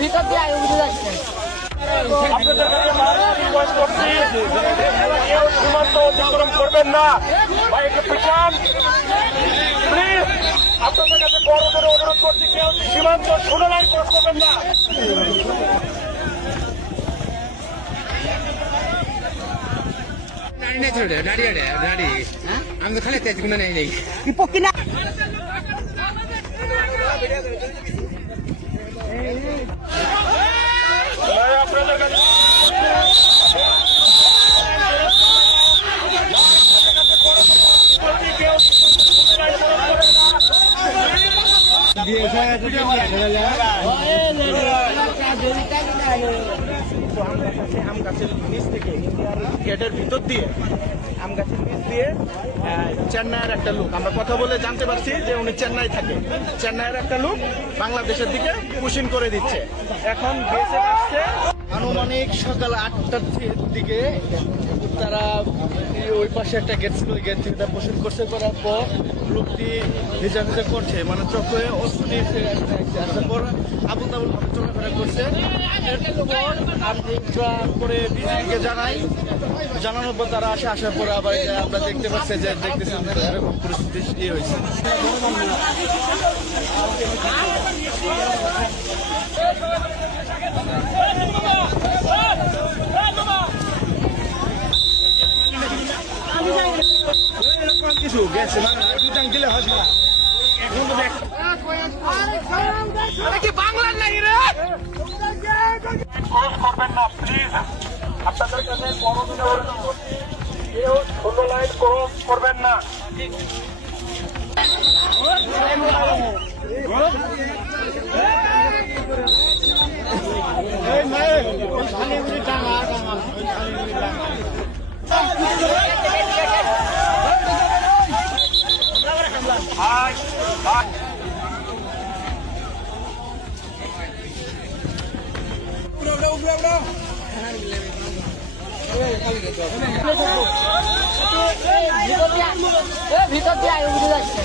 ভিতর দিয়ে আগে বুঝে যাচ্ছে। আপনাদের কাছে রিকোয়েস্ট করছি, কেউ সীমান্ত অতিক্রম করবেন না। ভাই একটু পিছান প্লিজ। আপনাদের কাছে বড়দের অনুরোধ করছি, কেউ সীমান্ত 16 লাইন ক্রস করবেন না। আমি তো খালি তেজ গুলো নেই নেই আপনাদের কাছে আম গাছের নিচ থেকে ইন্ডিয়ার গেটের ভিতর দিয়ে আম গাছের নিচ দিয়ে চেন্নাইয়ের একটা লোক, আমরা কথা বলে জানতে পারছি যে উনি চেন্নাই থাকে। চেন্নাইয়ের একটা লোক বাংলাদেশের দিকে পুশিং করে দিচ্ছে। এখন বেঁচে আসছে আনুমানিক সকাল 8টার দিকে। তারা ওই পাশে একটা গেট ছিল, গেট থেকে তারা পুশিং করার পর লোকটি ভিজা করছে, মানে চোখে অস্ত্র নিয়ে আসার পর আবুল তাবুল ভাবে চলাফেরা করছে। করে বিজেপিকে জানানোর পর তারা আসার পর আবার আমরা দেখতে পাচ্ছি যে এরকম পরিস্থিতি হয়েছে। কিছু গেছে গেলে হবে না এখন তো বাংলার নাই রে করবেন না প্লিজ। আপনাদের কাছে বড়দের অনুরোধ করছি, কেউ 16 লাইন ক্রস করবেন না। ভিতর দিয়ে আগে বুঝে যাচ্ছে।